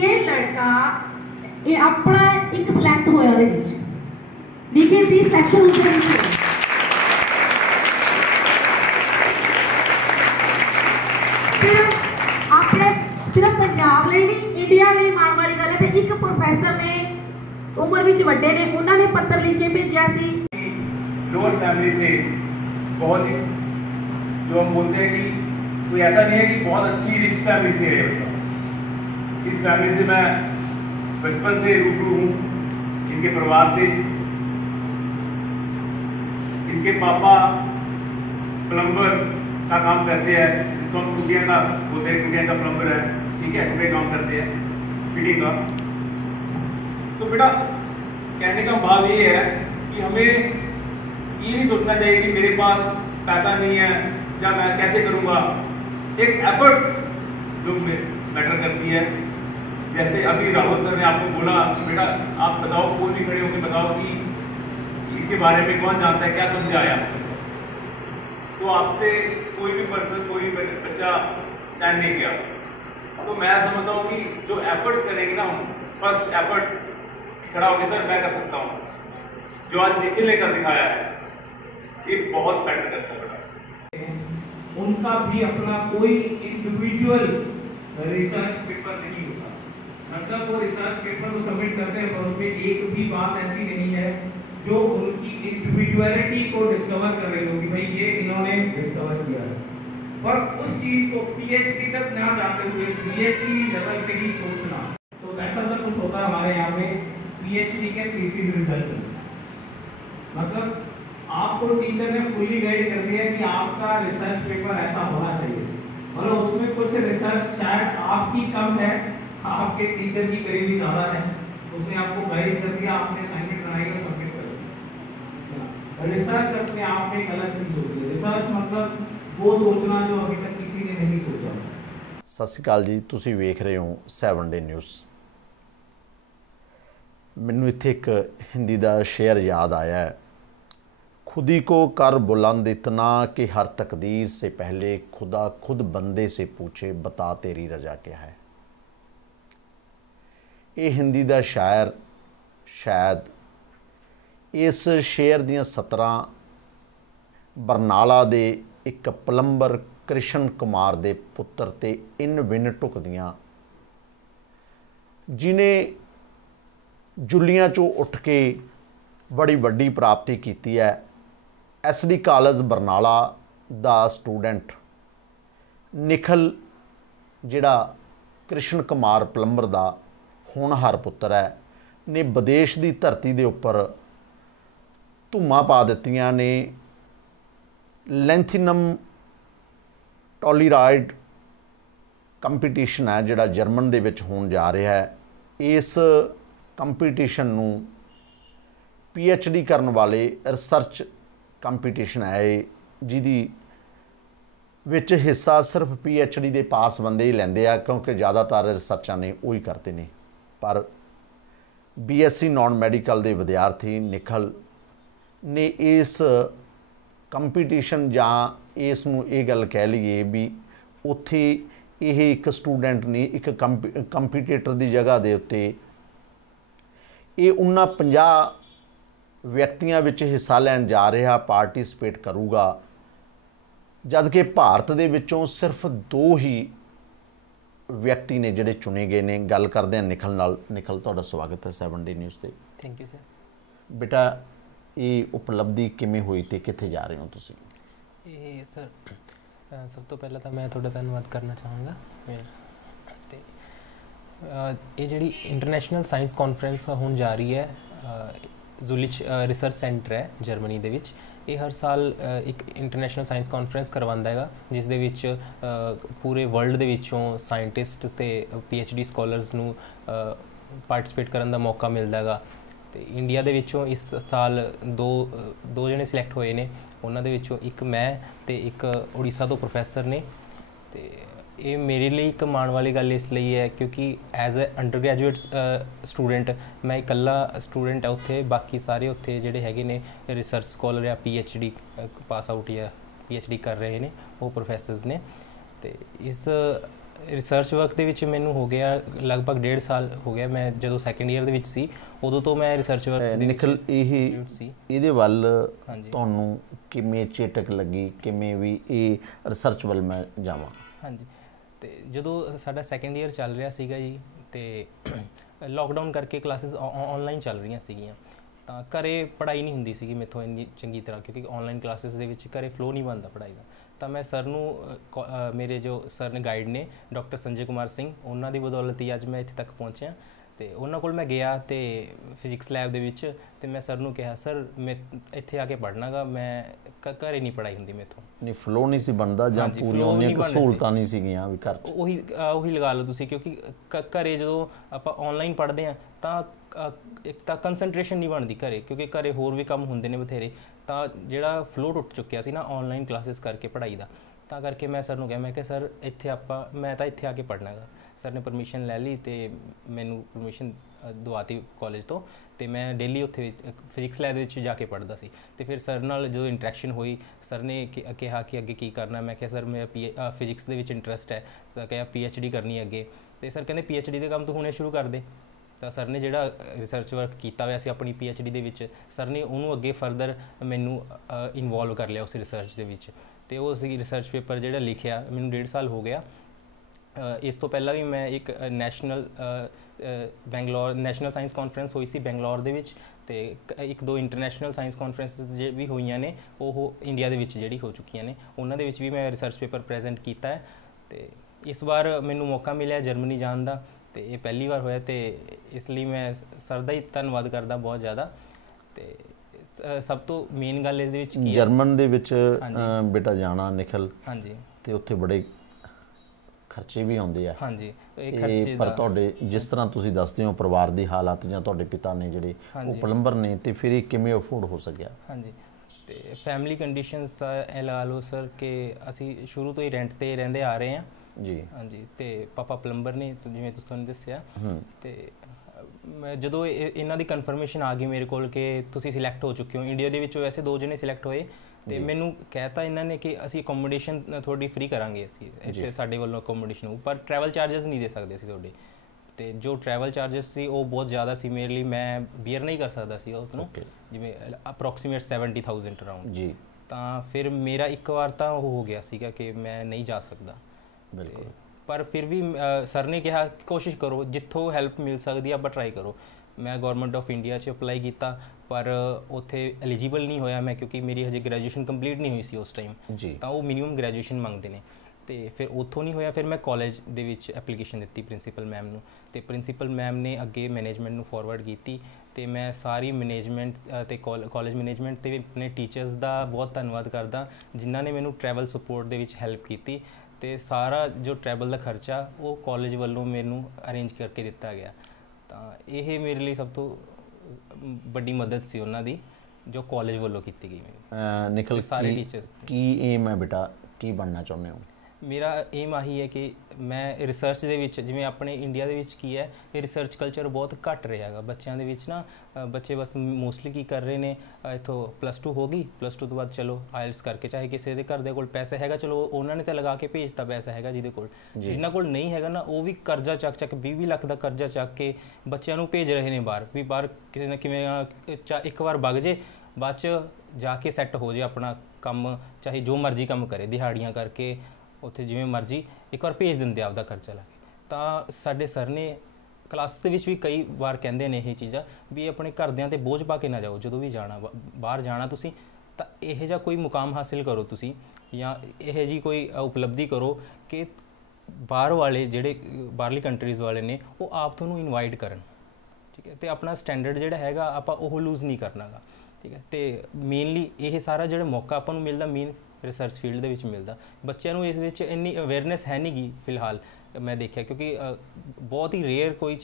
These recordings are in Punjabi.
ये लड़का ये अपना एक सिलेक्ट होया दे विच लिखे 30 सैक्शन उसदे विच सिर्फ अपने सिर्फ पंजाब ਲਈ नहीं इंडिया ਲਈ ਮਾਣ ਵਾਲੀ ਗੱਲ है। ਤੇ एक प्रोफेसर ने उम्र विच वड्डे ने उन्होंने पत्र लिख के भेजा सी लोअर फैमिली से बहुत ही जो हम बोलते हैं कि कोई ऐसा नहीं है कि बहुत अच्छी रिच फैमिली से है बच्चा। इस फैमिली से मैं बचपन से रूबरू हूँ, इनके परिवार से। इनके पापा प्लम्बर का काम करते हैं, जिसको हम कुटिया का बोलते हैं, कुटिया का प्लम्बर है, ठीक है, कुटिया काम करते हैं फिटिंग का। तो बेटा कहने का भाव ये है कि हमें ये नहीं सोचना चाहिए कि मेरे पास पैसा नहीं है या मैं कैसे करूँगा। एक एफर्ट्स जो मैटर करती है। जैसे अभी राहुल सर ने आपको बोला बेटा आप बताओ, कोई भी खड़े होकर बताओ कि इसके बारे में कौन जानता है, क्या समझाया। तो आपसे कोई भी पर्सन, कोई भी बच्चा स्टैंड नहीं किया। तो मैं समझता हूँ कि जो एफर्ट्स करेंगे ना हम, फर्स्ट एफर्ट्स खड़ा होकर सर मैं कर सकता हूँ, जो आज निखिल ने कर दिखाया है, ये बहुत मैटर करता है। उनका भी अपना कोई इंडिविजुअल रिसर्च पेपर नहीं होता। मतलब वो रिसर्च पेपर को सबमिट करते हैं और उसमें एक भी बात ऐसी नहीं है जो उनकी इंडिविजुअलिटी को डिस्कवर कर रही हो कि भाई ये इन्होंने डिस्कवर किया है। और उस चीज को पीएचडी तक ना जाते हुए बीएससी लेवल पे ही सोचना, तो ऐसा सब कुछ होता है हमारे यहाँ पे पीएचडी के थीसिस रिजल्ट। मतलब आपको टीचर ने फुली गाइड कर दिया कि आपका रिसर्च पेपर ऐसा होना चाहिए, मतलब उसमें कुछ रिसर्च शायद आपकी कम है, आपके टीचर की करीबी ज़्यादा है, उसने आपको गाइड कर दिया, आपने असाइनमेंट बनाई और सबमिट कर दिया। रिसर्च अपने आप में एक अलग चीज़ होती है। रिसर्च मतलब वो सोचना जो अभी तक किसी ने नहीं सोचा। सत श्री अकाल जी, तुसीं वेख रहे हो 7 डे न्यूज़। मैनू इत्थे एक हिंदी का शेयर याद आया है, खुद ही को कर बुलंद इतना कि हर तकदीर से पहले खुदा खुद बंदे से पूछे बता तेरी रजा क्या है। ये हिंदी का शायर शायद इस शेर दियां 17 बरनाला दे एक प्लंबर कृष्ण कुमार दे पुत्र ते इन विन टुकदियां, जिन्हें जुलियां चों उठ के बड़ी वड्डी प्राप्ति की है। SD कॉलेज बरनाला दा स्टूडेंट निखिल जिहड़ा कृष्ण कुमार प्लंबर दा होनहार पुत्र है ने विदेश की धरती के उपर धूमां पा दित्तियां ने। लैंथिनम टॉलीराइड कंपीटीशन है जिहड़ा जर्मन दे विच होण जा रहा है। इस कंपीटीशन नूं PhD करने वाले रिसर्च कंपीटीशन है, जिहदी विच हिस्सा सिर्फ PhD दे पास बंदे ही लैंदे आ, क्योंकि ज़्यादातर रिसर्चां ने वही करते हैं। पर BSc नॉन मैडिकल के विद्यार्थी निखिल ने इस कंपीटीशन जां इस नूं ये गल कह लीए भी उत्थे यह एक स्टूडेंट ने एक कंपीटीटर की जगह के उत्ते ये उन्हां 50 व्यक्तियों विच हिस्सा लैन जा रहा, पार्टिसिपेट करूगा, जबकि भारत दे विचों सिर्फ 2 ही व्यक्ति ने जिहड़े चुने गए ने। गल करते हैं निखिल नाल। निखिल, तुहाडा स्वागत है 7 डे न्यूज़ ते। Thank you sir. बेटा ये उपलब्धि किवें होई ते कित्थे जा रहे हो तुसीं? ये सर सब तो पहला तो मैं थोड़ा धन्यवाद करना चाहूँगा। ये जी इंटरनेशनल साइंस कॉन्फ्रेंस होने जा रही है जुलिच रिसर्च सेंटर है जर्मनी दे विच। ये हर साल एक इंटरनेशनल साइंस कॉन्फ्रेंस करवांदा हैगा, जिस दे विच पूरे वर्ल्ड दे विचों साइंटिस्ट ते PhD स्कॉलर्स नूं पार्टिसिपेट करन दा मौका मिलदा हैगा। ते इंडिया दे विचों इस साल दो जने सिलेक्ट होए ने, उन्हां दे विचों एक मैं ते एक उड़ीसा तो प्रोफैसर ने। ते ये मेरे लिए एक माण वाली गल इसलिए है क्योंकि as a undergraduate student मैं इकल्ला स्टूडेंट है उत्थे, बाकी सारे उत्थे जिहड़े हैगे ने रिसर्च स्कॉलर या PhD पास आउट या PhD कर रहे ने, वो प्रोफैसर्स ने। तो इस ਰਿਸਰਚ ਵਰਕ ਦੇ ਵਿੱਚ ਮੈਨੂੰ ਹੋ ਗਿਆ ਲਗਭਗ 1.5 ਸਾਲ ਹੋ ਗਿਆ। ਮੈਂ ਜਦੋਂ ਸੈਕੰਡ ਈਅਰ ਦੇ ਵਿੱਚ ਸੀ ਉਦੋਂ ਤੋਂ ਮੈਂ ਰਿਸਰਚ ਵਰਕ ਦੇ ਨਿਖਲ ਇਹ ਸੀ। ਇਹਦੇ ਵੱਲ ਹਾਂਜੀ। ਤੁਹਾਨੂੰ ਕਿਵੇਂ ਚੇਟਕ ਲੱਗੀ, ਕਿਵੇਂ ਵੀ ਇਹ ਰਿਸਰਚ ਵੱਲ ਮੈਂ ਜਾਵਾਂ? ਹਾਂਜੀ, ਤੇ ਜਦੋਂ ਸਾਡਾ ਸੈਕੰਡ ਈਅਰ ਚੱਲ ਰਿਹਾ ਸੀਗਾ ਜੀ, ਤੇ ਲੋਕਡਾਊਨ ਕਰਕੇ ਕਲਾਸਿਸ ਆਨਲਾਈਨ ਚੱਲ ਰਹੀਆਂ ਸੀਗੀਆਂ, ਤਾਂ ਘਰੇ ਪੜ੍ਹਾਈ ਨਹੀਂ ਹੁੰਦੀ ਸੀਗੀ ਮੇਥੋਂ ਇੰਨੀ ਚੰਗੀ ਤਰ੍ਹਾਂ, ਕਿਉਂਕਿ ਆਨਲਾਈਨ ਕਲਾਸਿਸ ਦੇ ਵਿੱਚ ਘਰੇ ਫਲੋ ਨਹੀਂ ਬਣਦਾ ਪੜ੍ਹਾਈ ਦਾ। ਤਾਂ ਮੈਂ ਸਰ ਨੂੰ ਮੇਰੇ ਜੋ ਸਰ ਨੇ ਗਾਈਡ ਨੇ ਡਾਕਟਰ ਸੰਜੇ ਕੁਮਾਰ ਸਿੰਘ, ਉਹਨਾਂ ਦੀ ਬਦੌਲਤ ਹੀ ਅੱਜ ਮੈਂ ਇੱਥੇ ਤੱਕ ਪਹੁੰਚਿਆ। ਤੇ ਉਹਨਾਂ ਕੋਲ ਮੈਂ ਗਿਆ ਤੇ ਫਿਜ਼ਿਕਸ ਲੈਬ ਦੇ ਵਿੱਚ, ਤੇ ਮੈਂ ਸਰ ਨੂੰ ਕਿਹਾ ਸਰ ਮੈਂ ਇੱਥੇ ਆ ਕੇ ਪੜ੍ਹਨਾਗਾ, ਮੈਂ ਘਰੇ ਨਹੀਂ ਪੜ੍ਹਾਈ ਹੁੰਦੀ ਮੇਥੋਂ। ਨਹੀਂ ਫਲੋ ਨਹੀਂ ਸੀ ਬਣਦਾ ਜਾਂ ਹਾਂਜੀ, ਪੂਰੀਆਂ flow ਉਹਨੀਆਂ ਨਹੀਂ ਬਣ ਰਿਹਾ ਸਹੂਲਤਾਂ ਨਹੀਂ ਸੀਗੀਆਂ ਵੀ ਘਰ 'ਚ? ਉਹੀ ਲਗਾ ਲਓ ਤੁਸੀਂ, ਕਿਉਂਕਿ ਘਰੇ ਜਦੋਂ ਆਪਾਂ ਆਨਲਾਈਨ ਪੜ੍ਹਦੇ ਹਾਂ ਤਾਂ ਇੱਕ ਤਾਂ ਕੰਸੈਂਟਰੇਸ਼ਨ ਨਹੀਂ ਬਣਦੀ ਘਰੇ, ਕਿਉਂਕਿ ਘਰੇ ਹੋਰ ਵੀ ਕੰਮ ਹੁੰਦੇ ਨੇ ਬਥੇਰੇ। ਤਾਂ ਜਿਹੜਾ ਫਲੋ ਟੁੱਟ ਚੁੱਕਿਆ ਸੀ ਨਾ ਆਨਲਾਈਨ ਕਲਾਸਿਸ ਕਰਕੇ ਪੜ੍ਹਾਈ ਦਾ, ਤਾਂ ਕਰਕੇ ਮੈਂ ਸਰ ਨੂੰ ਕਿਹਾ, ਮੈਂ ਕਿਹਾ ਸਰ ਇੱਥੇ ਮੈਂ ਤਾਂ ਇੱਥੇ ਆ ਕੇ ਪੜ੍ਹਨਾ ਗਾ। ਸਰ ਨੇ ਪਰਮਿਸ਼ਨ ਲੈ ਲਈ ਤੇ ਮੈਨੂੰ ਪਰਮਿਸ਼ਨ ਦਵਾਤੀ ਕਾਲਜ ਤੋਂ, ਤੇ ਮੈਂ ਡੇਲੀ ਉੱਥੇ ਫਿਜ਼ਿਕਸ ਲੈਬ ਦੇ ਵਿੱਚ ਜਾ ਕੇ ਪੜ੍ਹਦਾ ਸੀ। ਤੇ ਫਿਰ ਸਰ ਨਾਲ ਜਦੋਂ ਇੰਟਰੈਕਸ਼ਨ ਹੋਈ, ਸਰ ਨੇ ਕਿਹਾ ਕਿ ਅੱਗੇ ਕੀ ਕਰਨਾ। ਮੈਂ ਕਿਹਾ ਸਰ ਮੇਰਾ ਫਿਜ਼ਿਕਸ ਦੇ ਵਿੱਚ ਇੰਟਰਸਟ ਹੈ। ਸਰ ਕਿਹਾ PhD ਕਰਨੀ ਅੱਗੇ, ਤੇ ਸਰ ਕਹਿੰਦੇ PhD ਦੇ ਕੰਮ ਤੂੰ ਹੁਣੇ ਸ਼ੁਰੂ ਕਰ ਦੇ। ਤਾਂ ਸਰ ਨੇ ਜਿਹੜਾ ਰਿਸਰਚ ਵਰਕ ਕੀਤਾ ਹੋਇਆ ਸੀ ਆਪਣੀ PhD ਦੇ ਵਿੱਚ, ਸਰ ਨੇ ਉਹਨੂੰ ਅੱਗੇ ਫਰਦਰ ਮੈਨੂੰ ਇਨਵੋਲਵ ਕਰ ਲਿਆ ਉਸ ਰਿਸਰਚ ਦੇ ਵਿੱਚ। ਤੇ ਉਹ ਸੀ ਰਿਸਰਚ ਪੇਪਰ ਜਿਹੜਾ ਲਿਖਿਆ, ਮੈਨੂੰ 1.5 ਸਾਲ ਹੋ ਗਿਆ। ਇਸ ਤੋਂ ਪਹਿਲਾਂ ਵੀ ਮੈਂ ਇੱਕ ਬੈਂਗਲੌਰ ਨੈਸ਼ਨਲ ਸਾਇੰਸ ਕਾਨਫਰੰਸ ਹੋਈ ਸੀ ਬੈਂਗਲੌਰ ਦੇ ਵਿੱਚ, ਤੇ 1-2 ਇੰਟਰਨੈਸ਼ਨਲ ਸਾਇੰਸ ਕਾਨਫਰੰਸਿਸ ਵੀ ਹੋਈਆਂ ਨੇ, ਉਹ ਇੰਡੀਆ ਦੇ ਵਿੱਚ ਜਿਹੜੀ ਹੋ ਚੁੱਕੀਆਂ ਨੇ, ਉਹਨਾਂ ਦੇ ਵਿੱਚ ਵੀ ਮੈਂ ਰਿਸਰਚ ਪੇਪਰ ਪ੍ਰੈਜ਼ੈਂਟ ਕੀਤਾ ਹੈ। ਤੇ ਇਸ ਵਾਰ ਮੈਨੂੰ ਮੌਕਾ ਮਿਲਿਆ ਜਰਮਨੀ ਜਾਣ ਦਾ, ਤੇ ਇਹ ਪਹਿਲੀ ਵਾਰ ਹੋਇਆ, ਤੇ ਇਸ ਲਈ ਮੈਂ ਸਰ ਦਾ ਹੀ ਧੰਨਵਾਦ ਕਰਦਾ ਬਹੁਤ ਜ਼ਿਆਦਾ। ਤੇ ਸਭ ਤੋਂ ਮੇਨ ਗੱਲ ਇਹਦੇ ਵਿੱਚ ਕੀ ਹੈ, ਜਰਮਨ ਦੇ ਵਿੱਚ ਬੇਟਾ ਜਾਣਾ ਨਿਖਲ, ਹਾਂਜੀ, ਤੇ ਉੱਥੇ ਬੜੇ ਖਰਚੇ ਵੀ ਆਉਂਦੇ ਆ। ਹਾਂਜੀ, ਇਹ ਖਰਚੇ ਪਰ ਤੁਹਾਡੇ ਜਿਸ ਤਰ੍ਹਾਂ ਤੁਸੀਂ ਦੱਸਦੇ ਹੋ ਪਰਿਵਾਰ ਦੀ ਹਾਲਾਤ, ਜਾਂ ਤੁਹਾਡੇ ਪਿਤਾ ਨੇ ਜਿਹੜੇ ਉਹ ਪਲੰਬਰ ਨੇ, ਤੇ ਫਿਰ ਇਹ ਕਿਵੇਂ ਅਫੋਰਡ ਹੋ ਸਕਿਆ? ਹਾਂਜੀ, ਤੇ ਫੈਮਿਲੀ ਕੰਡੀਸ਼ਨਸ ਤਾਂ ਇਹ ਲਾ ਲਓ ਸਰ ਕਿ ਅਸੀਂ ਸ਼ੁਰੂ ਤੋਂ ਹੀ ਰੈਂਟ ਤੇ ਰਹਿੰਦੇ ਆ ਰਹੇ ਹਾਂ ਜੀ। ਹਾਂਜੀ, ਤੇ ਪਾਪਾ ਪਲੰਬਰ ਨੇ, ਜਿਵੇਂ ਤੁਸੀਂ ਤੁਹਾਨੂੰ ਦੱਸਿਆ। ਤੇ ਜਦੋਂ ਇਹਨਾਂ ਦੀ ਕਨਫਰਮੇਸ਼ਨ ਆ ਗਈ ਮੇਰੇ ਕੋਲ ਕਿ ਤੁਸੀਂ ਸਿਲੈਕਟ ਹੋ ਚੁੱਕੇ ਹੋ, ਇੰਡੀਆ ਦੇ ਵਿੱਚੋਂ ਵੈਸੇ 2 ਜਣੇ ਸਿਲੈਕਟ ਹੋਏ, ਤੇ ਮੈਨੂੰ ਕਹਿਤਾ ਇਹਨਾਂ ਨੇ ਕਿ ਅਸੀਂ ਅਕੋਮੋਡੇਸ਼ਨ ਤੁਹਾਡੀ ਫ੍ਰੀ ਕਰਾਂਗੇ, ਅਸੀਂ ਇੱਥੇ ਸਾਡੇ ਵੱਲੋਂ ਅਕੋਮੋਡੇਸ਼ਨ ਹੋਊ, ਪਰ ਟਰੈਵਲ ਚਾਰਜਸ ਨਹੀਂ ਦੇ ਸਕਦੇ ਅਸੀਂ ਤੁਹਾਡੇ। ਤੇ ਜੋ ਟਰੈਵਲ ਚਾਰਜਸ ਸੀ ਉਹ ਬਹੁਤ ਜ਼ਿਆਦਾ ਸੀ ਮੇਰੇ ਲਈ, ਮੈਂ ਬੀਅਰ ਨਹੀਂ ਕਰ ਸਕਦਾ ਸੀ ਉਸਨੂੰ, ਜਿਵੇਂ ਅਪਰੋਕਸੀਮੇਟ 70,000 ਅਰਾਊਂਡ ਜੀ। ਤਾਂ ਫਿਰ ਮੇਰਾ ਇੱਕ ਵਾਰ ਤਾਂ ਉਹ ਹੋ ਗਿਆ ਸੀਗਾ ਕਿ ਮੈਂ ਨਹੀਂ ਜਾ ਸਕਦਾ। ਬਿਲਕੁਲ, ਪਰ ਫਿਰ ਵੀ ਸਰ ਨੇ ਕਿਹਾ ਕੋਸ਼ਿਸ਼ ਕਰੋ, ਜਿੱਥੋਂ ਹੈਲਪ ਮਿਲ ਸਕਦੀ ਆ ਆਪਾਂ ਟਰਾਈ ਕਰੋ। ਮੈਂ ਗਵਰਨਮੈਂਟ ਆਫ ਇੰਡੀਆ 'ਚ ਅਪਲਾਈ ਕੀਤਾ, ਪਰ ਉੱਥੇ ਐਲੀਜੀਬਲ ਨਹੀਂ ਹੋਇਆ ਮੈਂ, ਕਿਉਂਕਿ ਮੇਰੀ ਹਜੇ ਗ੍ਰੈਜੂਏਸ਼ਨ ਕੰਪਲੀਟ ਨਹੀਂ ਹੋਈ ਸੀ ਉਸ ਟਾਈਮ ਜੀ, ਤਾਂ ਉਹ ਮਿਨੀਮਮ ਗ੍ਰੈਜੂਏਸ਼ਨ ਮੰਗਦੇ ਨੇ। ਤੇ ਫਿਰ ਉੱਥੋਂ ਨਹੀਂ ਹੋਇਆ, ਫਿਰ ਮੈਂ ਕਾਲਜ ਦੇ ਵਿੱਚ ਐਪਲੀਕੇਸ਼ਨ ਦਿੱਤੀ ਪ੍ਰਿੰਸੀਪਲ ਮੈਮ ਨੂੰ, ਤੇ ਪ੍ਰਿੰਸੀਪਲ ਮੈਮ ਨੇ ਅੱਗੇ ਮੈਨੇਜਮੈਂਟ ਨੂੰ ਫਾਰਵਰਡ ਕੀਤੀ, ਤੇ ਮੈਂ ਸਾਰੀ ਮੈਨੇਜਮੈਂਟ ਤੇ ਕਾਲਜ ਮੈਨੇਜਮੈਂਟ ਤੇ ਆਪਣੇ ਟੀਚਰਸ ਦਾ ਬਹੁਤ ਧੰਨਵਾਦ ਕਰਦਾ, ਜਿਨ੍ਹਾਂ ਨੇ ਮੈਨੂੰ ਟਰੈਵਲ ਸਪੋਰਟ ਦੇ ਵਿੱਚ ਹੈਲਪ ਕੀਤੀ, ਤੇ ਸਾਰਾ ਜੋ ਟਰੈਵਲ ਦਾ ਖਰਚਾ ਉਹ ਕਾਲਜ ਵੱਲੋਂ ਮੈਨੂੰ ਅਰੇਂਜ ਕਰਕੇ ਦਿੱਤਾ ਗਿਆ। ਤਾਂ ਇਹ ਮੇਰੇ ਲਈ ਸਭ ਤੋਂ ਵੱਡੀ ਮਦਦ ਸੀ ਉਹਨਾਂ ਦੀ, ਜੋ ਕਾਲਜ ਵੱਲੋਂ ਕੀਤੀ ਗਈ ਮੈਨੂੰ। ਨਿਖਲ, ਸਾਰੇ ਟੀਚਰਸ ਕੀ ਏਮ ਹੈ ਬੇਟਾ, ਕੀ ਬਣਨਾ ਚਾਹੁੰਦੇ ਹੋ? ਮੇਰਾ ਏਮ ਆਹੀ ਹੈ ਕਿ ਮੈਂ ਰਿਸਰਚ ਦੇ ਵਿੱਚ, ਜਿਵੇਂ ਆਪਣੇ ਇੰਡੀਆ ਦੇ ਵਿੱਚ ਕੀ ਹੈ, ਇਹ ਰਿਸਰਚ ਕਲਚਰ ਬਹੁਤ ਘੱਟ ਰਿਹਾ ਹੈਗਾ ਬੱਚਿਆਂ ਦੇ ਵਿੱਚ ਨਾ। ਬੱਚੇ ਬਸ ਮੋਸਟਲੀ ਕੀ ਕਰ ਰਹੇ ਨੇ, ਇੱਥੋਂ +2 ਹੋ ਗਈ, +2 ਤੋਂ ਬਾਅਦ ਚਲੋ ਆਇਲਸ ਕਰਕੇ, ਚਾਹੇ ਕਿਸੇ ਦੇ ਘਰ ਦੇ ਕੋਲ ਪੈਸਾ ਹੈਗਾ, ਚਲੋ ਉਹਨਾਂ ਨੇ ਤਾਂ ਲਗਾ ਕੇ ਭੇਜਤਾ ਪੈਸਾ ਹੈਗਾ ਜਿਹਦੇ ਕੋਲ, ਜਿਨ੍ਹਾਂ ਕੋਲ ਨਹੀਂ ਹੈਗਾ ਨਾ, ਉਹ ਵੀ ਕਰਜ਼ਾ ਚੱਕ 20-20 ਲੱਖ ਦਾ ਕਰਜ਼ਾ ਚੱਕ ਕੇ ਬੱਚਿਆਂ ਨੂੰ ਭੇਜ ਰਹੇ ਨੇ ਬਾਹਰ, ਵੀ ਬਾਹਰ ਕਿਸੇ ਨਾ ਕਿਵੇਂ ਇੱਕ ਵਾਰ ਵਗ ਜੇ, ਬਾਅਦ 'ਚ ਜਾ ਕੇ ਸੈੱਟ ਹੋ ਜੇ ਆਪਣਾ ਕੰਮ, ਚਾਹੇ ਜੋ ਮਰਜ਼ੀ ਕੰਮ ਕਰੇ, ਦਿਹਾੜੀਆਂ ਕਰਕੇ ਉੱਥੇ ਜਿਵੇਂ ਮਰਜ਼ੀ ਇੱਕ ਵਾਰ ਭੇਜ ਦਿੰਦੇ ਆਪਦਾ ਖਰਚਾ ਲਾ ਕੇ। ਤਾਂ ਸਾਡੇ ਸਰ ਨੇ ਕਲਾਸ ਦੇ ਵਿੱਚ ਵੀ ਕਈ ਵਾਰ ਕਹਿੰਦੇ ਨੇ ਇਹ ਚੀਜ਼ਾਂ, ਵੀ ਆਪਣੇ ਘਰਦਿਆਂ 'ਤੇ ਬੋਝ ਪਾ ਕੇ ਨਾ ਜਾਓ, ਜਦੋਂ ਵੀ ਜਾਣਾ ਬਾਹਰ ਜਾਣਾ ਤੁਸੀਂ ਤਾਂ ਇਹੋ ਜਿਹਾ ਕੋਈ ਮੁਕਾਮ ਹਾਸਿਲ ਕਰੋ ਤੁਸੀਂ, ਜਾਂ ਇਹੋ ਜਿਹੀ ਕੋਈ ਉਪਲਬਧੀ ਕਰੋ ਕਿ ਬਾਹਰ ਵਾਲੇ ਜਿਹੜੇ ਬਾਹਰਲੀ ਕੰਟਰੀਜ਼ ਵਾਲੇ ਨੇ ਉਹ ਆਪ ਤੁਹਾਨੂੰ ਇਨਵਾਈਟ ਕਰਨ, ਠੀਕ ਹੈ, ਅਤੇ ਆਪਣਾ ਸਟੈਂਡਰਡ ਜਿਹੜਾ ਹੈਗਾ ਆਪਾਂ ਉਹ ਲੂਜ਼ ਨਹੀਂ ਕਰਨਾ ਗਾ, ਠੀਕ ਹੈ। ਅਤੇ ਮੇਨਲੀ ਇਹ ਸਾਰਾ ਜਿਹੜਾ ਮੌਕਾ ਆਪਾਂ ਨੂੰ ਮਿਲਦਾ ਮੇਨ ਰਿਸਰਚ ਫੀਲਡ ਦੇ ਵਿੱਚ ਮਿਲਦਾ, ਬੱਚਿਆਂ ਨੂੰ ਇਸ ਵਿੱਚ ਇੰਨੀ ਅਵੇਅਰਨੈਸ ਹੈ ਨਹੀਂ ਗੀ ਫਿਲਹਾਲ ਮੈਂ ਦੇਖਿਆ, ਕਿਉਂਕਿ ਬਹੁਤ ਹੀ ਰੇਅਰ ਕੋਈ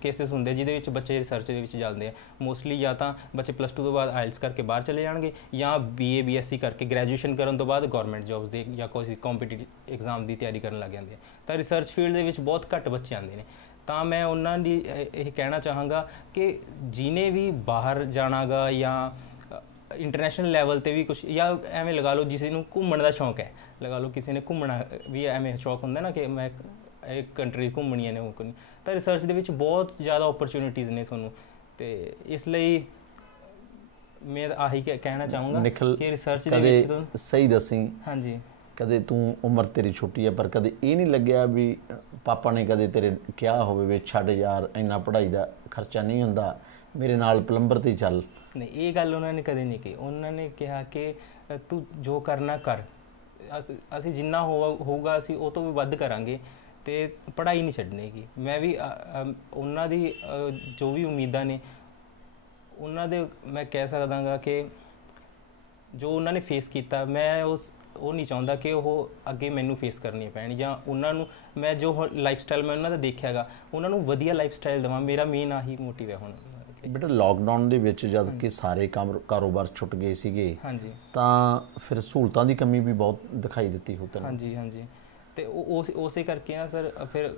ਕੇਸਿਸ ਹੁੰਦੇ ਜਿਹਦੇ ਵਿੱਚ ਬੱਚੇ ਰਿਸਰਚ ਦੇ ਵਿੱਚ ਜਾਂਦੇ ਆ। ਮੋਸਟਲੀ ਜਾਂ ਤਾਂ ਬੱਚੇ +2 ਤੋਂ ਬਾਅਦ ਆਇਲਸ ਕਰਕੇ ਬਾਹਰ ਚਲੇ ਜਾਣਗੇ, ਜਾਂ BA BSc ਕਰਕੇ ਗ੍ਰੈਜੂਏਸ਼ਨ ਕਰਨ ਤੋਂ ਬਾਅਦ ਗਵਰਨਮੈਂਟ ਜੋਬਸ ਦੇ ਜਾਂ ਕੋਈ ਕੰਪੀਟੀਟਿਵ ਐਗਜ਼ਾਮ ਦੀ ਤਿਆਰੀ ਕਰਨ ਲੱਗ ਜਾਂਦੇ ਆ। ਤਾਂ ਰਿਸਰਚ ਫੀਲਡ ਦੇ ਵਿੱਚ ਬਹੁਤ ਘੱਟ ਬੱਚੇ ਆਉਂਦੇ ਨੇ। ਤਾਂ ਮੈਂ ਉਹਨਾਂ ਦੀ ਇਹ ਕਹਿਣਾ ਚਾਹਾਂਗਾ ਕਿ ਜਿਹਨੇ ਵੀ ਬਾਹਰ ਜਾਣਾਗਾ ਜਾਂ ਇੰਟਰਨੈਸ਼ਨਲ ਲੈਵਲ 'ਤੇ ਵੀ ਕੁਛ, ਜਾਂ ਐਵੇਂ ਲਗਾ ਲਓ ਜਿਸ ਨੂੰ ਘੁੰਮਣ ਦਾ ਸ਼ੌਂਕ ਹੈ, ਲਗਾ ਲਓ ਕਿਸੇ ਨੇ ਘੁੰਮਣਾ ਵੀ ਐਵੇਂ ਸ਼ੌਂਕ ਹੁੰਦਾ ਨਾ ਕਿ ਮੈਂ ਇਹ ਕੰਟਰੀ ਘੁੰਮਣੀਆਂ ਨੇ ਉਹ ਨਹੀਂ, ਤਾਂ ਰਿਸਰਚ ਦੇ ਵਿੱਚ ਬਹੁਤ ਜ਼ਿਆਦਾ ਓਪਰਚੁਨਿਟੀਜ਼ ਨੇ ਤੁਹਾਨੂੰ। ਤੇ ਇਸ ਲਈ ਮੈਂ ਆਹੀ ਕਹਿਣਾ ਚਾਹੂੰਗਾ ਨਿਖਲ, ਕਿ ਰਿਸਰਚ ਦੇ ਕਦੇ ਵਿੱਚ ਤੋਂ ਸਹੀ ਦੱਸੀ, ਹਾਂਜੀ ਕਦੇ ਤੂੰ ਉਮਰ ਤੇਰੀ ਛੋਟੀ ਹੈ ਪਰ ਕਦੇ ਇਹ ਨਹੀਂ ਲੱਗਿਆ ਵੀ ਪਾਪਾ ਨੇ ਕਦੇ ਤੇਰੇ ਕਿਹਾ ਹੋਵੇ ਵੀ ਛੱਡ ਯਾਰ ਇੰਨਾ ਪੜ੍ਹਾਈ ਦਾ ਖਰਚਾ ਨਹੀਂ ਹੁੰਦਾ, ਮੇਰੇ ਨਾਲ ਪਲੰਬਰ ਤੇ ਚੱਲ? ਨਹੀਂ, ਇਹ ਗੱਲ ਉਹਨਾਂ ਨੇ ਕਦੇ ਨਹੀਂ ਕਹੀ। ਉਹਨਾਂ ਨੇ ਕਿਹਾ ਕਿ ਤੂੰ ਜੋ ਕਰਨਾ ਕਰ, ਅਸੀਂ ਜਿੰਨਾ ਹੋਊਗਾ ਅਸੀਂ ਉਹ ਤੋਂ ਵੀ ਵੱਧ ਕਰਾਂਗੇ ਤੇ ਪੜ੍ਹਾਈ ਨਹੀਂ ਛੱਡਣੀ ਗੀ। ਮੈਂ ਵੀ ਉਹਨਾਂ ਦੀ ਜੋ ਵੀ ਉਮੀਦਾਂ ਨੇ ਉਹਨਾਂ ਦੇ, ਮੈਂ ਕਹਿ ਸਕਦਾਗਾ ਕਿ ਜੋ ਉਹਨਾਂ ਨੇ ਫੇਸ ਕੀਤਾ, ਮੈਂ ਉਹ ਨਹੀਂ ਚਾਹੁੰਦਾ ਕਿ ਉਹ ਅੱਗੇ ਮੈਨੂੰ ਫੇਸ ਕਰਨੀ ਪੈਣ, ਜਾਂ ਉਹਨਾਂ ਨੂੰ ਮੈਂ ਜੋ ਲਾਈਫ ਸਟਾਈਲ ਮੈਂ ਉਹਨਾਂ ਦਾ ਦੇਖਿਆਗਾ ਉਹਨਾਂ ਨੂੰ ਵਧੀਆ ਲਾਈਫ ਸਟਾਈਲ ਦੇਵਾਂ। ਮੇਰਾ ਮੇਨ ਆਹੀ ਮੋਟਿਵ ਹੈ ਹੁਣ। ਬੇਟਾ ਲੋਕਡਾਊਨ ਦੇ ਵਿੱਚ ਜਦ ਕਿ ਸਾਰੇ ਕਾਰੋਬਾਰ ਛੁੱਟ ਗਏ ਸੀਗੇ, ਹਾਂਜੀ, ਤਾਂ ਫਿਰ ਸਹੂਲਤਾਂ ਦੀ ਕਮੀ ਵੀ ਬਹੁਤ ਦਿਖਾਈ ਦਿੱਤੀ ਹੋ ਤੈਨੂੰ? ਹਾਂਜੀ ਹਾਂਜੀ, ਤੇ ਉਸੇ ਕਰਕੇ ਨਾ ਸਰ, ਫਿਰ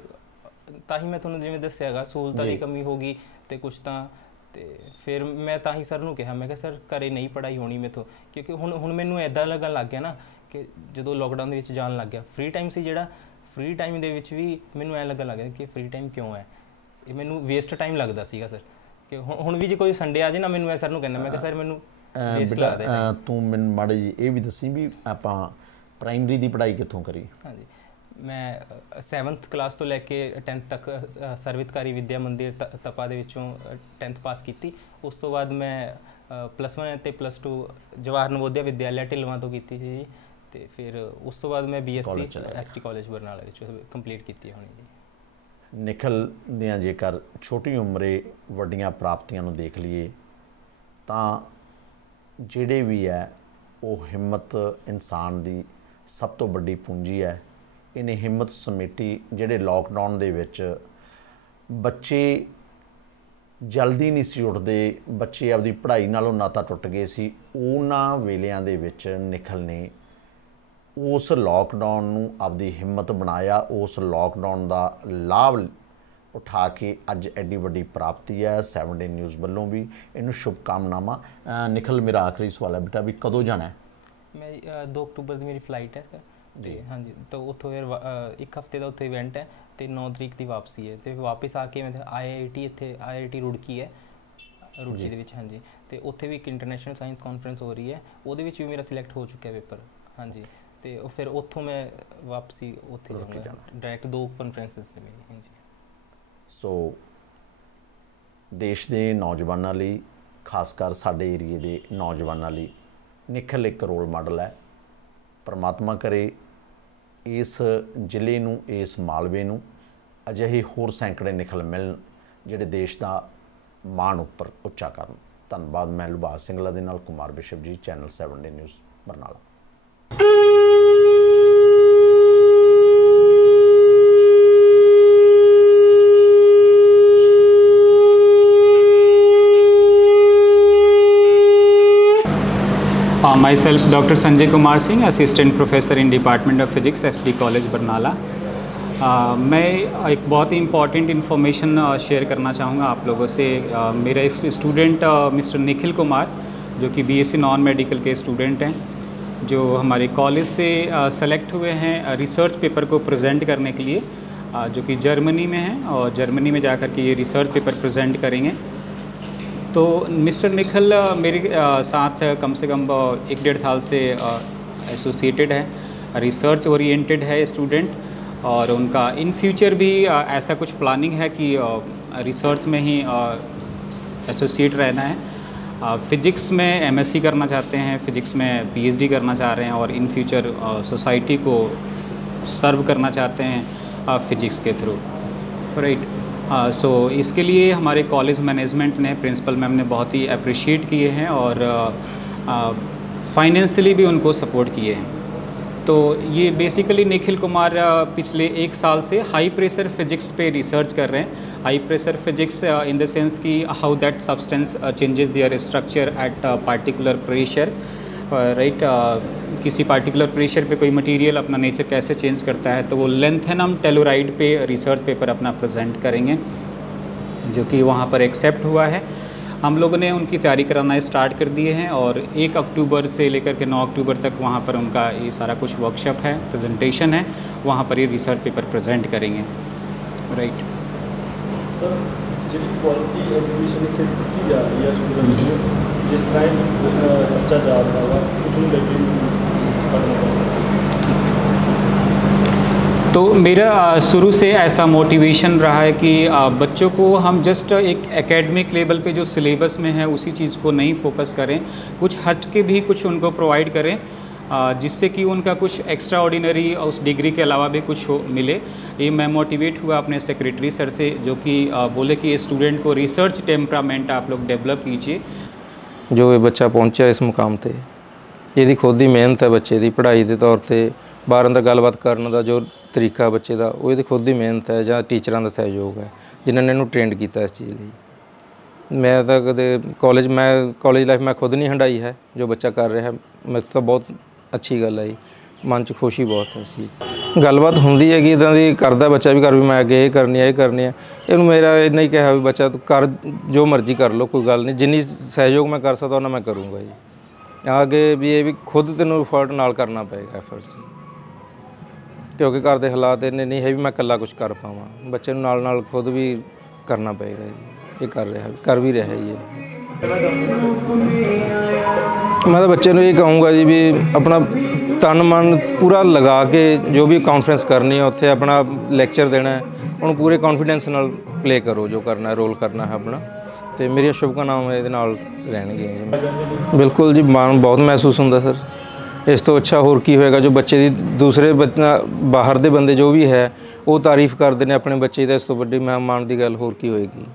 ਤਾਂ ਹੀ ਮੈਂ ਤੁਹਾਨੂੰ ਜਿਵੇਂ ਦੱਸਿਆਗਾ ਸਹੂਲਤਾਂ ਦੀ ਕਮੀ ਹੋ ਗਈ ਤੇ ਕੁਛ ਤਾਂ, ਤੇ ਫਿਰ ਮੈਂ ਤਾਂ ਹੀ ਸਰ ਨੂੰ ਕਿਹਾ, ਮੈਂ ਕਿਹਾ ਸਰ ਘਰੇ ਨਹੀਂ ਪੜ੍ਹਾਈ ਹੋਣੀ ਮੈਥੋਂ, ਕਿਉਂਕਿ ਹੁਣ ਮੈਨੂੰ ਇੱਦਾਂ ਲੱਗਣ ਲੱਗ ਗਿਆ ਨਾ ਕਿ ਜਦੋਂ ਲੋਕਡਾਊਨ ਦੇ ਵਿੱਚ ਜਾਣ ਲੱਗ ਗਿਆ, ਫ੍ਰੀ ਟਾਈਮ ਸੀ ਜਿਹੜਾ, ਫ੍ਰੀ ਟਾਈਮ ਦੇ ਵਿੱਚ ਵੀ ਮੈਨੂੰ ਐਂ ਲੱਗਣ ਲੱਗ ਗਿਆ ਕਿ ਫ੍ਰੀ ਟਾਈਮ ਕਿਉਂ ਹੈ, ਇਹ ਮੈਨੂੰ ਵੇਸਟ ਟਾਈਮ ਲੱਗਦਾ ਸੀਗਾ ਸਰ। ਕਿ ਹੁਣ ਵੀ ਜੇ ਕੋਈ ਸੰਡੇ ਆ ਜਾਏ ਨਾ, ਮੈਨੂੰ ਇਹ ਸਰ ਨੂੰ ਕਹਿੰਦਾ, ਮੈਂ ਕਿਹਾ ਸਰ ਮੈਨੂੰ ਵੇਸਟ ਲੱਗਦਾ। ਤੂੰ ਮੈਨੂੰ ਮਾੜੀ ਜੀ ਇਹ ਵੀ ਦੱਸੀ ਵੀ ਆਪਾਂ ਪ੍ਰਾਇਮਰੀ ਦੀ ਪੜ੍ਹਾਈ ਕਿੱਥੋਂ ਕਰੀ? ਹਾਂਜੀ, ਮੈਂ 7th ਕਲਾਸ ਤੋਂ ਲੈ ਕੇ 10th ਤੱਕ ਸਰਵਿਤਕਾਰੀ ਵਿਦਿਆ ਮੰਦਿਰ ਤਪਾ ਦੇ ਵਿੱਚੋਂ 10th ਪਾਸ ਕੀਤੀ। ਉਸ ਤੋਂ ਬਾਅਦ ਮੈਂ +1 ਅਤੇ +2 ਜਵਾਹਰ ਨਵੋਦਿਆ ਵਿਦਿਆਲਿਆ ਢਿਲਵਾਂ ਤੋਂ ਕੀਤੀ ਸੀ ਜੀ, ਤੇ ਫਿਰ ਉਸ ਤੋਂ ਬਾਅਦ ਮੈਂ BSc ST ਕਾਲਜ ਬਰਨਾਲਾ ਵਿੱਚ ਕੰਪਲੀਟ ਕੀਤੀ ਹੋਣੀ ਜੀ। ਨਿਖਲ ਦੀਆਂ ਜੇਕਰ ਛੋਟੀ ਉਮਰੇ ਵੱਡੀਆਂ ਪ੍ਰਾਪਤੀਆਂ ਨੂੰ ਦੇਖ ਲਈਏ ਤਾਂ ਜਿਹੜੇ ਵੀ ਹੈ ਉਹ ਹਿੰਮਤ ਇਨਸਾਨ ਦੀ ਸਭ ਤੋਂ ਵੱਡੀ ਪੂੰਜੀ ਹੈ। ਇਹਨੇ ਹਿੰਮਤ ਸਮੇਟੀ, ਜਿਹੜੇ ਲੋਕਡਾਊਨ ਦੇ ਵਿੱਚ ਬੱਚੇ ਜਲਦੀ ਨਹੀਂ ਸੀ ਉੱਠਦੇ, ਬੱਚੇ ਆਪਦੀ ਪੜ੍ਹਾਈ ਨਾਲੋਂ ਨਾਤਾ ਟੁੱਟ ਗਏ ਸੀ, ਉਹਨਾਂ ਵੇਲਿਆਂ ਦੇ ਵਿੱਚ ਨਿਖਲ ਨੇ ਉਸ ਲੋਕਡਾਊਨ ਨੂੰ ਆਪਦੀ ਹਿੰਮਤ ਬਣਾਇਆ, ਉਸ ਲੋਕਡਾਊਨ ਦਾ ਲਾਭ ਉਠਾ ਕੇ ਅੱਜ ਐਡੀ ਵੱਡੀ ਪ੍ਰਾਪਤੀ ਹੈ। 7 ਡੇ ਨਿਊਜ਼ ਵੱਲੋਂ ਵੀ ਇਹਨੂੰ ਸ਼ੁਭਕਾਮਨਾਵਾਂ। ਨਿਖਲ, ਮੇਰਾ ਆਖਰੀ ਸਵਾਲ ਹੈ ਬੇਟਾ ਵੀ ਕਦੋਂ ਜਾਣਾ ਹੈ? ਮੈਂ 2 ਅਕਤੂਬਰ ਦੀ ਮੇਰੀ ਫਲਾਈਟ ਹੈ ਸਰ, ਤੇ ਹਾਂਜੀ, ਤਾਂ ਉੱਥੋਂ ਫਿਰ 1 ਹਫ਼ਤੇ ਦਾ ਉੱਥੇ ਇਵੈਂਟ ਹੈ ਤੇ 9 ਤਰੀਕ ਦੀ ਵਾਪਸੀ ਹੈ, ਤੇ ਵਾਪਸ ਆ ਕੇ ਮੈਂ IIT ਇੱਥੇ IIT ਰੁੜਕੀ ਹੈ, ਰੁੜਕੀ ਦੇ ਵਿੱਚ, ਹਾਂਜੀ, ਤੇ ਉੱਥੇ ਵੀ ਇੱਕ ਇੰਟਰਨੈਸ਼ਨਲ ਸਾਇੰਸ ਕਾਨਫਰੰਸ ਹੋ ਰਹੀ ਹੈ, ਉਹਦੇ ਵਿੱਚ ਵੀ ਮੇਰਾ ਸਿਲੈਕਟ ਹੋ ਚੁੱਕਿਆ ਪੇਪਰ, ਹਾਂਜੀ, ਤੇ ਫਿਰ ਉੱਥੋਂ ਮੈਂ ਵਾਪਸੀ ਉੱਥੇ ਜਾਊਂਗਾ ਡਾਇਰੈਕਟ। 2 ਕਾਨਫਰੰਸਿਸ ਨੇ ਮੇਰੀ, ਹਾਂਜੀ। ਸੋ ਦੇਸ਼ ਦੇ ਨੌਜਵਾਨਾਂ ਲਈ, ਖਾਸ ਕਰ ਸਾਡੇ ਏਰੀਏ ਦੇ ਨੌਜਵਾਨਾਂ ਲਈ ਨਿਖਲ ਇੱਕ ਰੋਲ ਮਾਡਲ ਹੈ। ਪਰਮਾਤਮਾ ਕਰੇ ਇਸ ਜ਼ਿਲ੍ਹੇ ਨੂੰ, ਇਸ ਮਾਲਵੇ ਨੂੰ ਅਜਿਹੇ ਹੋਰ ਸੈਂਕੜੇ ਨਿਖਲ ਮਿਲਣ ਜਿਹੜੇ ਦੇਸ਼ ਦਾ ਮਾਣ ਉੱਪਰ ਉੱਚਾ ਕਰਨ। ਧੰਨਵਾਦ। ਮੈਂ ਲੁਭਾਗ ਸਿੰਘਲਾ ਦੇ ਨਾਲ ਕੁਮਾਰ ਬਿਸ਼ਪ ਜੀ, channel 7 day news Barnala. Myself Dr. Sanjay Kumar Singh, Assistant Professor in Department of Physics, SD College Barnala. मैं एक बहुत ही इम्पॉर्टेंट इन्फॉर्मेशन शेयर करना चाहूँगा आप लोगों से। मेरा इस स्टूडेंट मिस्टर निखिल कुमार, जो कि BSc नॉन मेडिकल के स्टूडेंट हैं, जो हमारे कॉलेज से सेलेक्ट हुए हैं रिसर्च पेपर को प्रेजेंट करने के लिए, जो कि जर्मनी में है, और जर्मनी में जाकर के ये रिसर्च पेपर प्रेजेंट करेंगे। तो मिस्टर निखिल मेरे साथ कम से कम 1-1.5 साल से एसोसिएटेड है, रिसर्च ओरिएंटेड है स्टूडेंट, और उनका इन फ्यूचर भी ऐसा कुछ प्लानिंग है कि रिसर्च में ही एसोसिएट रहना है। फ़िज़िक्स में MSc करना चाहते हैं, फ़िज़िक्स में PhD करना चाह रहे हैं, और इन फ्यूचर सोसाइटी को सर्व करना चाहते हैं फ़िज़िक्स के थ्रू, राइट। सो इसके लिए हमारे कॉलेज मैनेजमेंट ने, प्रिंसिपल मैम ने बहुत ही अप्रिशिएट किए हैं, और फाइनेंशियली भी उनको सपोर्ट किए हैं। तो ये बेसिकली निखिल कुमार पिछले 1 साल से हाई प्रेशर फिजिक्स पे रिसर्च कर रहे हैं। High pressure physics in the sense कि how that substance changes their structure at particular pressure, right. किसी पार्टिकुलर प्रेशर पे कोई मटेरियल अपना नेचर कैसे चेंज करता है, तो वो लेंथेनम टेलोराइड पे रिसर्च पेपर अपना प्रेजेंट करेंगे, जो कि वहाँ पर एक्सेप्ट हुआ है। हम लोगों ने उनकी तैयारी कराना स्टार्ट कर दिए हैं और 1 अक्टूबर से लेकर के 9 अक्टूबर तक वहाँ पर उनका ये सारा कुछ वर्कशॉप है, प्रेजेंटेशन है, वहाँ पर ये रिसर्च पेपर प्रेजेंट करेंगे। राइट सर, जी क्वालिटी एजुकेशन इतने दी जा रही है स्टूडेंट्स को, जिस तरह बच्चा जा रहा है उसमें लेकिन पढ़ना। तो मेरा शुरू से ऐसा मोटिवेशन रहा है कि बच्चों को हम जस्ट एक एकेडमिक लेवल पे जो सिलेबस में है उसी चीज़ को नहीं फोकस करें, कुछ हट के भी कुछ उनको प्रोवाइड करें जिससे कि उनका कुछ एक्स्ट्रा ऑर्डिनरी उस डिग्री के अलावा भी कुछ मिले। ये मैं मोटिवेट हुआ अपने सेक्रेटरी सर से, जो कि बोले कि स्टूडेंट को रिसर्च टेम्परामेंट आप लोग डेवलप कीजिए। जो ये बच्चा पहुंचा इस मुकाम ते, ਇਹਦੀ खुद ही मेहनत है बच्चे की पढ़ाई के तौर पर, बार अंदर गलबात करने का जो तरीका बच्चे का, वो खुद ही मेहनत है ਜਾਂ टीचर का सहयोग है जिन्होंने इन्हू ट्रेंड किया इस चीज़ लिए। मैं तो कदे कॉलेज लाइफ मैं खुद नहीं हंडाई है, जो बच्चा कर रहा है मेरे तो बहुत अच्छी गल है, मन च खुशी बहुत है इस चीज़। गलबात होंदी है कि इदां दी करदा बच्चा भी कर भी मैं अगे ये करनी है इन्हू मेरा इन्ना ही कहा भी बच्चा तू कर जो मर्जी कर लो, कोई गल नहीं, जिन्नी सहयोग मैं कर सकता उन्ना मैं करूँगा जी। आगे भी ये भी खुद तेनों एफर्ट नाल करना पएगा एफर्ट, क्योंकि घर के हालात इन्ने नहीं है भी मैं कल्ला कुछ कर पावां, बच्चे नाल खुद भी करना पएगा जी। ये कर भी रहा है ये। मैं तो बच्चे ये कहूँगा जी भी अपना तन मन पूरा लगा के जो भी कॉन्फ्रेंस करनी है उत्थे अपना लैक्चर देना है, उन्होंने पूरे कॉन्फिडेंस नाल प्ले करो, जो करना है रोल करना है अपना, तो मेरी शुभकामनाएं ये नाल रहणगीਆਂ। बिल्कुल जी, माण बहुत महसूस होंदा सर, इस तो अच्छा होर की होएगा। जो बच्चे दी दूसरे बाहर दे बंदे जो भी है वो तारीफ़ करते हैं अपने बच्चे दी, इस तो वड्डी माण दी गल होर की होएगी।